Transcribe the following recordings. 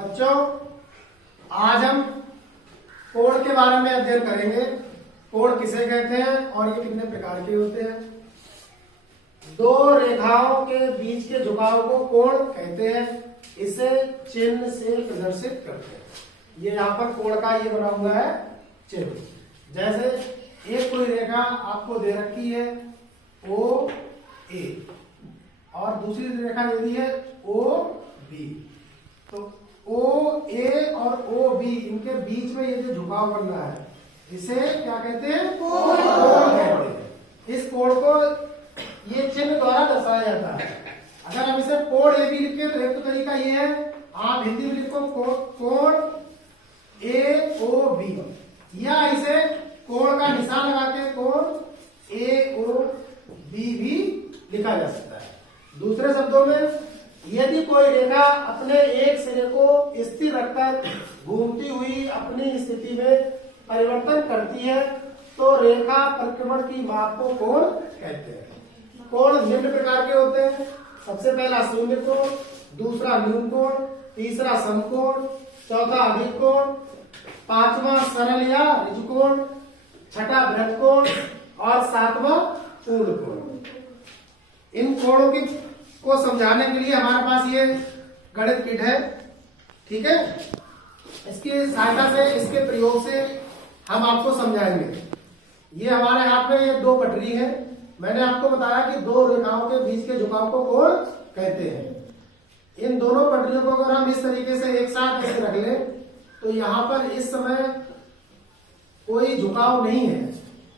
बच्चों, आज हम कोण के बारे में अध्ययन करेंगे। कोण किसे कहते हैं और ये कितने प्रकार के होते हैं। दो रेखाओं के बीच के झुकाव को कोण कहते हैं। इसे चिन्ह से प्रदर्शित करते हैं। ये यहाँ पर कोण का ये बना हुआ है चिन्ह। जैसे एक कोई रेखा आपको दे रखी है ओ ए और दूसरी रेखा दे दी है ओ बी। तो ओ ए और ओ बी इनके बीच में ये जो झुकाव बन रहा है इसे क्या कहते हैं? कोण कहते हैं। इस कोण को ये चिन्ह द्वारा दर्शाया जाता है। अगर हम इसे कोण ए बी लिखे तो एक तो तरीका ये है, आप हिंदी में लिखो कोण ए ओ बी, या इसे कोण का निशान लगा के कोण ए ओ बी भी लिखा जा सकता है। दूसरे शब्दों में, यदि कोई रेखा अपने एक सिरे को स्थिर रखकर घूमती हुई अपनी स्थिति में परिवर्तन करती है तो रेखा परिक्रमण की माप को कोण कहते हैं। कोण निम्न प्रकार के होते हैं। सबसे पहला शून्य कोण, दूसरा न्यून कोण, तीसरा समकोण, चौथा अधिक कोण, पांचवा सरल या ऋजु कोण, छठा बृहत कोण और सातवां पूर्ण कोण। इन कोणों की को समझाने के लिए हमारे पास ये गणित किट है, ठीक है। इसकी सहायता से, इसके प्रयोग से हम आपको समझाएंगे। ये हमारे हाथ में ये दो पटरी है। मैंने आपको बताया कि दो रेखाओं के बीच के झुकाव को कोण कहते हैं। इन दोनों पटरियों को अगर हम इस तरीके से एक साथ ऐसे रख लें तो यहाँ पर इस समय कोई झुकाव नहीं है,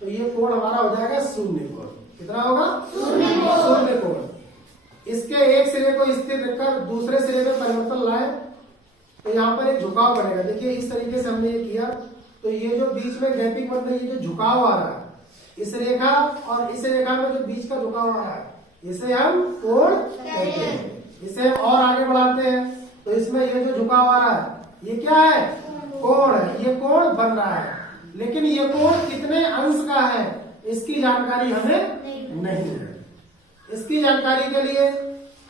तो ये कोण हमारा हो जाएगा शून्य कोण। कितना होगा? शून्य कोण। इसके एक सिरे को स्थिर रखकर दूसरे सिरे में परिवर्तन लाए तो यहाँ पर एक झुकाव बनेगा। देखिए इस तरीके से हमने ये किया तो ये जो बीच में गैपिंग बन रही है, ये जो झुकाव आ रहा है इस रेखा और इस रेखा में जो बीच का झुकाव आ रहा है इसे हम कोण कहते हैं। इसे और आगे बढ़ाते हैं तो इसमें ये जो झुकाव आ रहा है ये क्या है? कोण है। ये कोण बन रहा है, लेकिन ये कोण कितने अंश का है इसकी जानकारी हमें नहीं है। इसकी जानकारी के लिए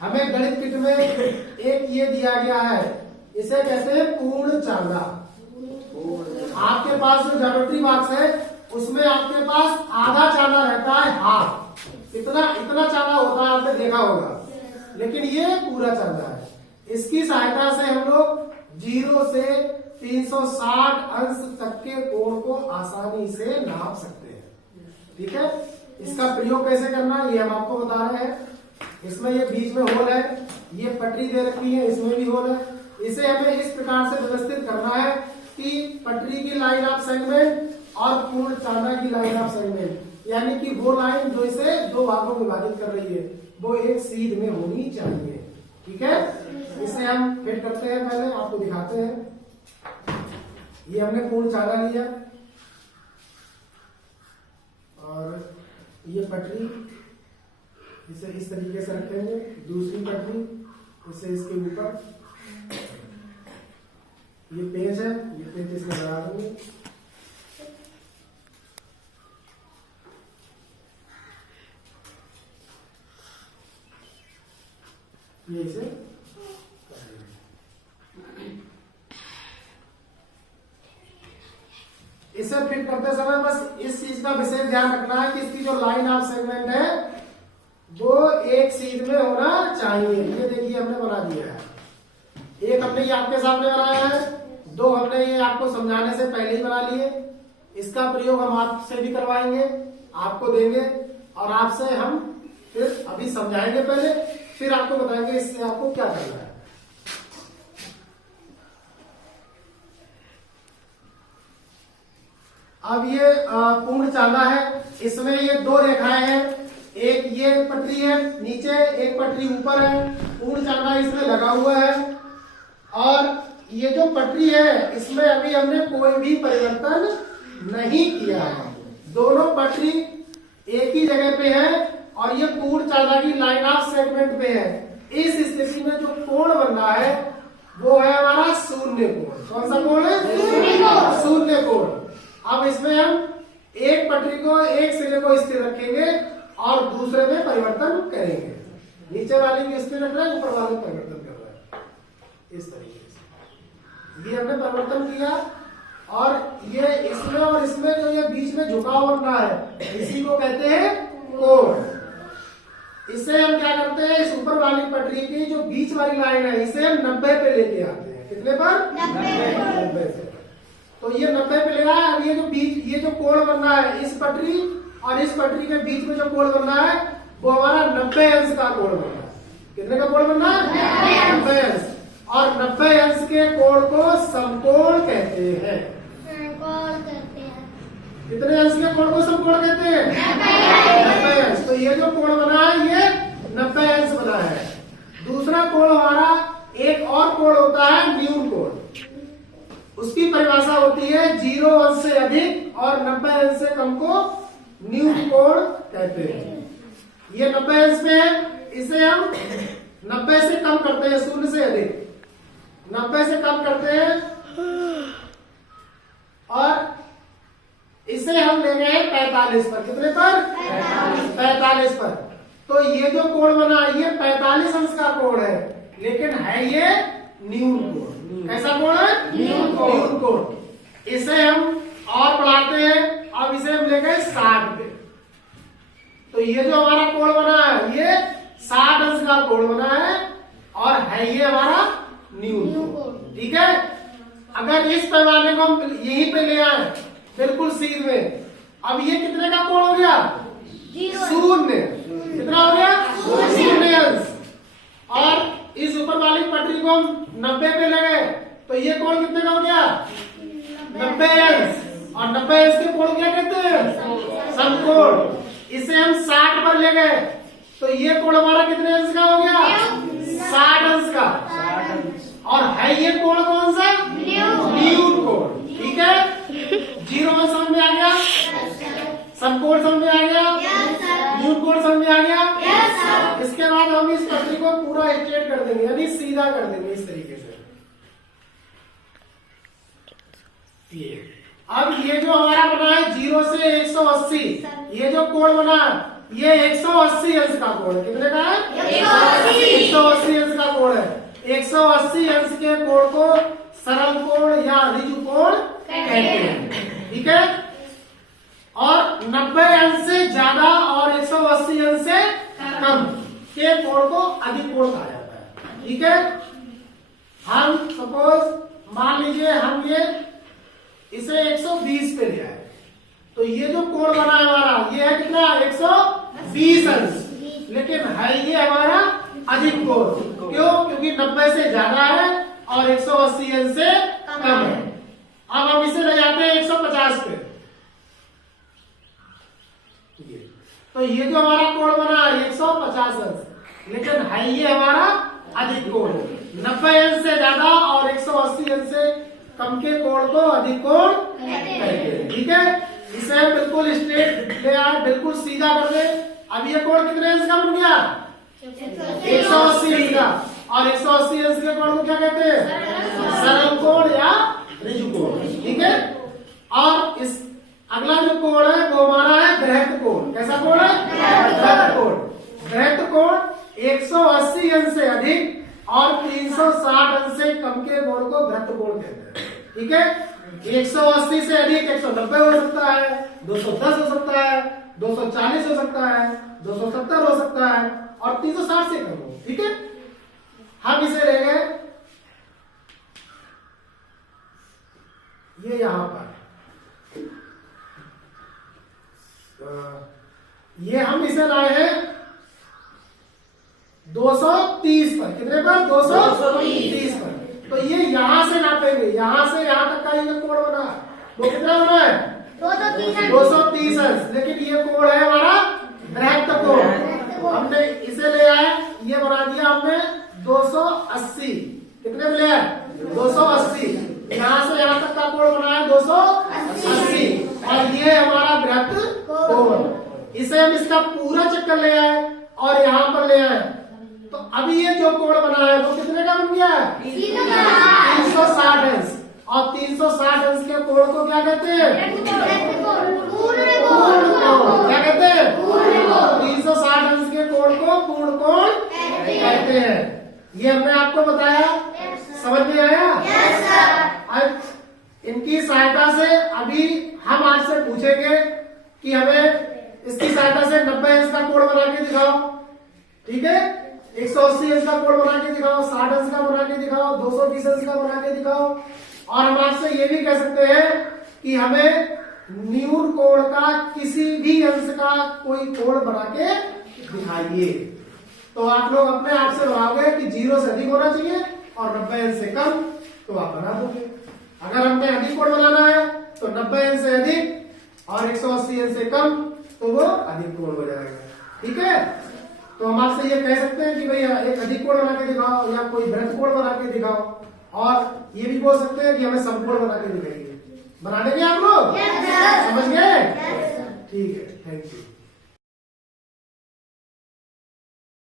हमें गणित किट में एक ये दिया गया है, इसे कहते हैं पूर्ण चांदा। आपके पास जो ज्योमेट्री बॉक्स है उसमें आपके पास आधा चांदा रहता है, हाफ। इतना चांदा होता है, आपने देखा होगा, लेकिन ये पूरा चांदा है। इसकी सहायता से हम लोग 0 से 360 अंश तक के कोण को आसानी से नाप सकते हैं, ठीक है। इसका प्रयोग कैसे करना है ये हम आपको बता रहे हैं। इसमें ये बीच में होल है, ये पटरी दे रखी है, इसमें भी होल है। इसे हमें इस प्रकार से व्यवस्थित करना है कि पटरी की लाइन ऑफ सेगमेंट और पूर्ण चांदा की लाइन ऑफ सेगमेंट, यानी कि वो लाइन जो इसे दो भागों में विभाजित कर रही है वो एक सीध में होनी चाहिए, ठीक है। इसे हम फिट करते हैं, पहले आपको दिखाते हैं। ये हमने पूर्ण चांदा लिया और ये पटरी इसे इस तरीके से रखेंगे, दूसरी पटरी इसे इसके ऊपर, ये पेज है, ये पेज इसमें लगा देंगे। ये इसे फिट करते समय बस इस चीज का विशेष ध्यान रखना है कि इसकी जो लाइन ऑफ सेगमेंट है वो एक सीध में होना चाहिए। ये देखिए हमने बना दिया है। एक हमने ये आपके सामने बनाया है, दो हमने ये आपको समझाने से पहले ही बना लिए। इसका प्रयोग हम आपसे भी करवाएंगे, आपको देंगे और आपसे हम फिर अभी समझाएंगे पहले, फिर आपको बताएंगे इससे आपको क्या करना है। अब ये पूर्ण चांदा है, इसमें ये दो रेखाएं हैं, एक ये पटरी है नीचे, एक पटरी ऊपर है। पूर्ण चांदा इसमें लगा हुआ है और ये जो पटरी है इसमें अभी हमने कोई भी परिवर्तन नहीं किया है। दोनों पटरी एक ही जगह पे है और ये पूर्ण चांदा की लाइन ऑफ सेगमेंट पे है। इस स्थिति में जो कोण बन रहा है वो है हमारा शून्य कोण। कौन सा कोण है? शून्य कोण। अब इसमें हम एक पटरी को, एक सिरे को स्थिर रखेंगे और दूसरे में परिवर्तन करेंगे। नीचे वाले की स्थिर रख रहा है, ऊपर वाले परिवर्तन कर रहा है, इस तरीके से। ये हमने परिवर्तन किया, और ये इसमें और इसमें जो ये बीच में झुकाव बन रहा है, इसी को कहते हैं कोण। इसे हम क्या करते हैं, इस ऊपर वाली पटरी की जो बीच वाली लाइन है, इसे हम 90 पे लेके आते हैं। कितने पर? 90 पे। तो ये 90 पे ले रहा है। अब ये जो बीच, ये जो कोण बन रहा है, इस पटरी और इस पटरी के बीच में जो कोण बन रहा है, वो हमारा 90 अंश का कोण बन रहा है। कितने का कोण बन रहा है? 90 अंश। और 90 अंश के कोण को समकोण कहते हैं। कितने अंश के कोण को समकोण कहते हैं? 90 अंश। तो ये जो कोण बना है, ये 90 अंश बना है। दूसरा कोण हमारा, एक और कोण होता है न्यून कोण। उसकी परिभाषा होती है 0 अंश से अधिक और 90 अंश से कम को न्यून कोण कहते हैं। ये 90 अंश में है, इसे हम 90 से कम करते हैं, 0 से अधिक 90 से कम करते हैं, और इसे हम ले गए 45 पर। कितने पर? 45 पर। तो ये जो कोण बना, ये 45 अंश का कोण है, लेकिन है ये न्यून कोण। कैसा कोण है? न्यून कोण। इसे हम और बढ़ाते हैं, अब इसे हम ले गए 60 पे। तो ये जो हमारा कोण बना है, ये 60 अंश का कोण बना है, और है ये हमारा न्यून कोण। ठीक है। अगर इस पैमाने को हम यहीं पे ले आए, बिल्कुल सीध में, अब ये कितने का कोण हो गया? 0। कितना हो गया? 0 अंश। और इस ऊपर वाली पटरी को हम 90 पे ले गए, तो ये कोण कितने का हो गया? 90 अंश। और 90 अंश के कोण क्या कहते हैं? समकोण। इसे हम 60 पर ले गए, तो ये कोण हमारा कितने अंश का हो गया? 60 अंश का। और है ये कोण कौन सा? न्यून कोण। ठीक है। 0 अंश समझ में आ गया? समकोण समझ में आ गया? न्यून कोण समझ में आ गया? इसके बाद हम इस पटरी को पूरा स्ट्रेट कर देंगे, यानी सीधा कर देंगे इस तरीके से। अब ये जो हमारा बना है 0 से 180, ये जो कोण बना, ये 180 अंश का कोण है। कितने का है? 180 अंश का कोण है। 180 अंश के कोण को सरल कोण या ऋजु कोण कहते हैं। ठीक है। और 90 अंश से ज्यादा और 180 अंश से कम के कोण को अधिक कोण कहा जाता है। ठीक है। हम सपोज मान लीजिए हम ये इसे 120 पे ले आए, तो ये जो कोण बना है हमारा, ये है कितना? 120 अंश, लेकिन है ये हमारा अधिक कोण। क्यों? क्योंकि 90 से ज्यादा है और 180 अंश से कम है। अब हम इसे ले जाते हैं 150 पे। तो ये जो हमारा कोण बना है 150 अंश, लेकिन है ये हमारा अधिक कोण। 90 अंश से ज्यादा और 180 अंश से कम के कोण को अधिक कोण कहते हैं। ठीक है। इसे हम बिल्कुल स्ट्रेट ले आए, बिल्कुल सीधा कर दे। अब ये कोण कितने अंश का बन गया? 180 अंश का। और 180 अंश के कोण को क्या कहते हैं? सरल कोण या ऋजु कोण। ठीक है। और इस अगला जो कोण है वो हमारा है बृहत कोण। कैसा कोण है? बृहत कोण। बृहत कोण 180 अंश से अधिक और 360 अंश से कम के कोण को बृहत कोण कहते हैं। ठीक है। 180 से अधिक 190 हो सकता है, 210 हो सकता है, 240 हो सकता है, 270 हो सकता है, और 360 से कम हो। ठीक है। हम इसे ले गए ये यहां पर, ये हम इसे लाए हैं 230 पर। कितने पर? 230 पर। तो ये यहां से नापेंगे, यहां से यहां तक का ये कोण बना, वो कितना बना है? 230 अंश। लेकिन ये कोण है हमारा बृहत कोण। हमने इसे ले आए, ये बना दिया हमने 280। कितने में ले आए? 280। यहां से यहां तक का कोण बना है 280, और ये हमारा बृहत कोण। इसे हम इसका पूरा चक्कर ले आए और यहां पर ले आए, तो अभी ये जो कोण बना है वो कितने का बन गया है? 360 अंश। और 360 अंश के कोण को क्या कहते हैं? पूर्ण कोण। क्या कहते हैं? 360 अंश के कोण को पूर्ण कोण कहते हैं। ये हमने आपको बताया, समझ में आया? सहायता से अभी हम आपसे पूछेंगे कि हमें इसकी सहायता से 90 अंश का कोण बना के दिखाओ, ठीक है। 180 अंश का कोण बना के दिखाओ, 60 अंश का बना के दिखाओ, 220 अंश का बना के दिखाओ। और हम आपसे ये भी कह सकते हैं कि हमें न्यून कोण का किसी भी अंश का कोई कोण बना के दिखाइए। तो आप लोग अपने आप से बनाओगे कि 0 से अधिक होना चाहिए और 90 अंश से कम, तो आप बना दोगे। अगर हमने अधिक कोण बनाना है तो 90 अंश से अधिक और 180 अंश से कम, तो वो अधिक कोण हो जाएगा, ठीक है। तो हम आपसे ये कह सकते हैं कि भैया एक अधिक कोण बना के दिखाओ या कोई वृत्त कोण बना के दिखाओ, और ये भी बोल सकते हैं कि हमें समकोण बना के दिखाइए। बना देंगे आप लोग? समझ गए? ठीक है, थैंक यू।